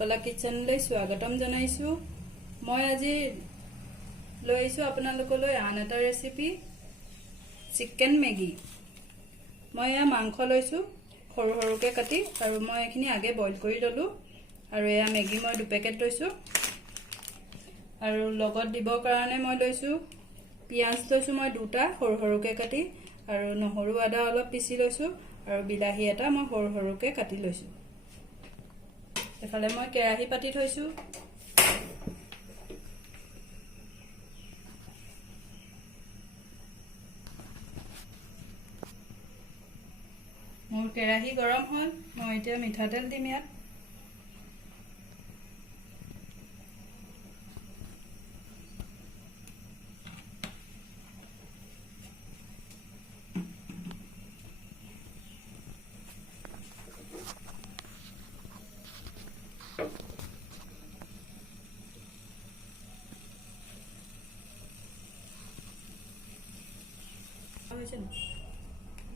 উৎপলা কিচেনলৈ স্বাগতম জনাইছো। মই আজি লৈ আহিছো আপোনালোকলৈ আন এটা ৰেচিপি চিকেন মেগি। মই এয়া মাংস লৈছো সৰু সৰুকে কাটি আৰু মই এখিনি আগে বইল কৰি ললো আৰু এয়া মেগি মই 2 পেকেট লৈছো আৰু লগত দিবৰ কাৰণে মই লৈছো পিয়াজ লৈছো মই 2টা সৰু সৰুকে কাটি আৰু নহৰু আদা অলপ পিচি লৈছো আৰু বিলাহী এটা মই সৰু সৰুকে কাটি লৈছো। এফালে মই কেৰাহী পাতি থৈছো। মোৰ কেৰাহী গৰম হ'ল, মই এতিয়া মিঠাতেল দিম ইয়াত।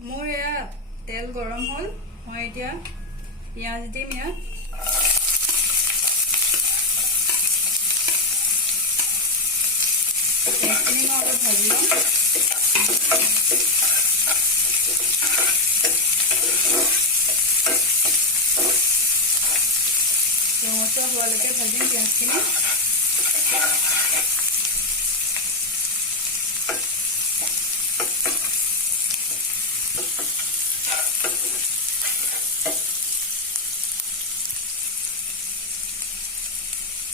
মোৰ এয়া তেল গৰম হ'ল, মই এতিয়া পিয়াজ দিম ইয়াত। পিয়াজখিনি মই অলপ ভাজি ল'ম। ৰঙচুৱা হোৱালৈকে ভাজিম পিয়াজখিনি।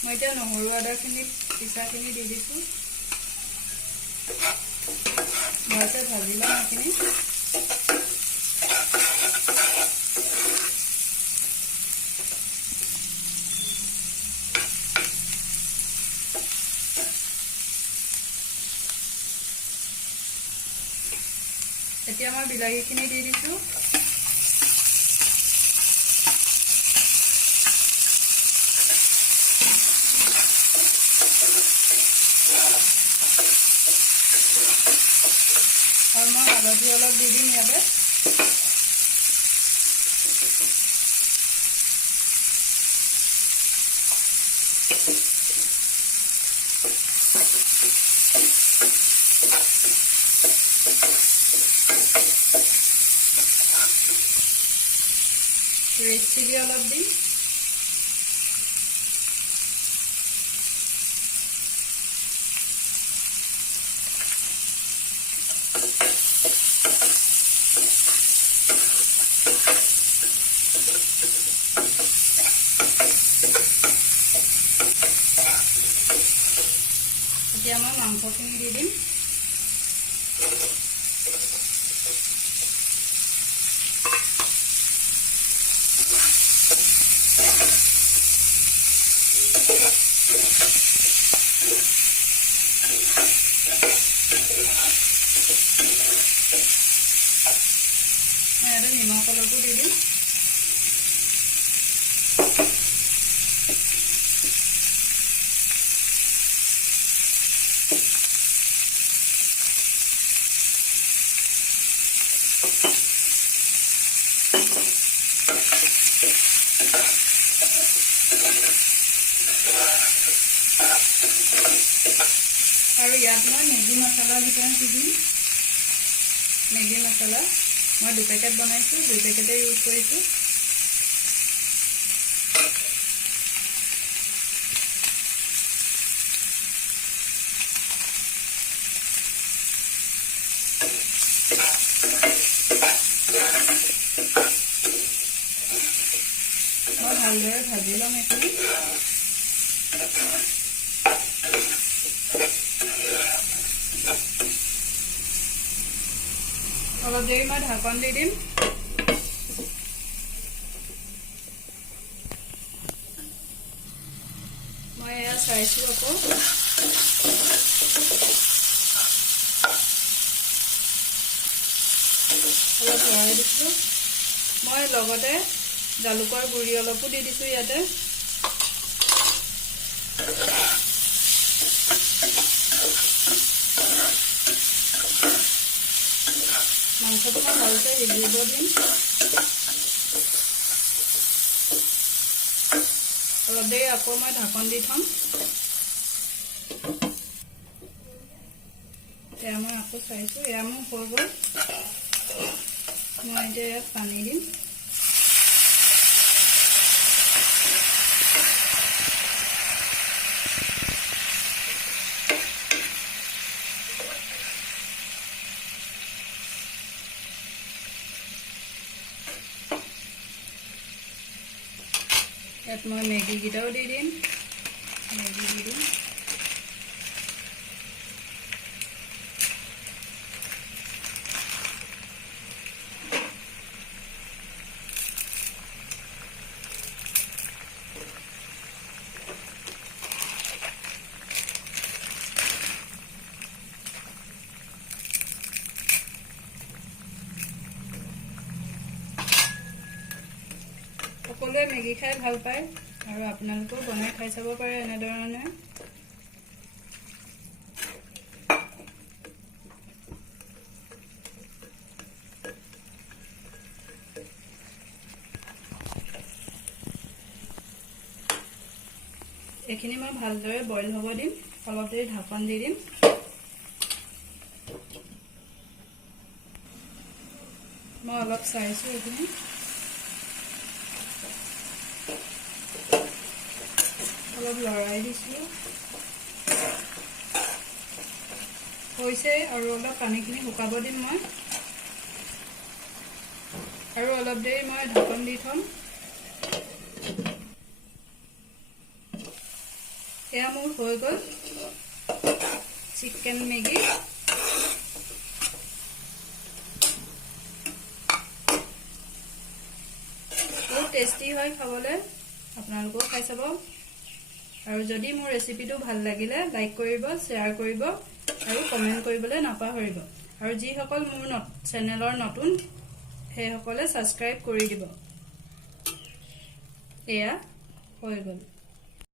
মই এতিয়া নহৰু আদাখিনি পিচাখিনি দি দিছো। ভালকে ভাজি ল'ম এইখিনি। এতিয়া মই বিলাহীখিনি দি দিছো। और मैं हालधि अलग दी दिम इते। रेड चिली अलग दी। এতিয়া মই মাংসখিনি দি দিম। ইয়াতে নিমখ অলপো দি দিম। और ইয়াত मैं मेगी मसाला দি দিম। मेगी मसाला मैं 2 पेकेट बनाइছো, 2 पेकेटे यूज करिছো। मैं ভালদৰে ভাজি লম এইখিনি। অলপ দেৰি মই ঢাকন দি দিম। মই এয়া চাইছো আকৌ। অলপ লৰাই দিছো। মই লগতে জালুকৰ গুৰি অলপো দি দিছো ইয়াতে। মাংসটো মই ভালকৈ সিজিব দিম। অলপ দেৰি আকৌ মই ঢাকন দি থম। এয়া মই আকৌ চাইছোঁ, এয়া মোৰ হৈ গ'ল। মই এতিয়া ইয়াত পানী দিম। ইয়াত মই মেগীকেইটাও দি দিম। মেগী দি দিম। সকলোৱে মেগী খাই ভাল পায় আৰু আপোনালোকেও বনাই খাই চাব পাৰে এনেধৰণে। এইখিনি মই ভালদৰে বইল হ'ব দিম। অলপ দেৰি ঢাকন দি দিম। মই অলপ চাইছোঁ এইখিনি। অলপ লৰাই দিছোঁ। হৈছে আৰু অলপ পানীখিনি শুকাব দিম মই। আৰু অলপ দেৰি মই ঢাকন দি থম। এয়া মোৰ হৈ গ'ল চিকেন মেগী। বহুত টেষ্টি হয় খাবলৈ, আপোনালোকেও খাই চাব। আৰু যদি মোৰ ৰেচিপিটো ভাল লাগিলে লাইক কৰিব, শ্বেয়াৰ কৰিব আৰু কমেণ্ট কৰিবলৈ নাপাহৰিব। আৰু যিসকল মোৰ চেনেলৰ নতুন সেইসকলে ছাবস্ক্ৰাইব কৰি দিব। এয়া হৈ গ'ল।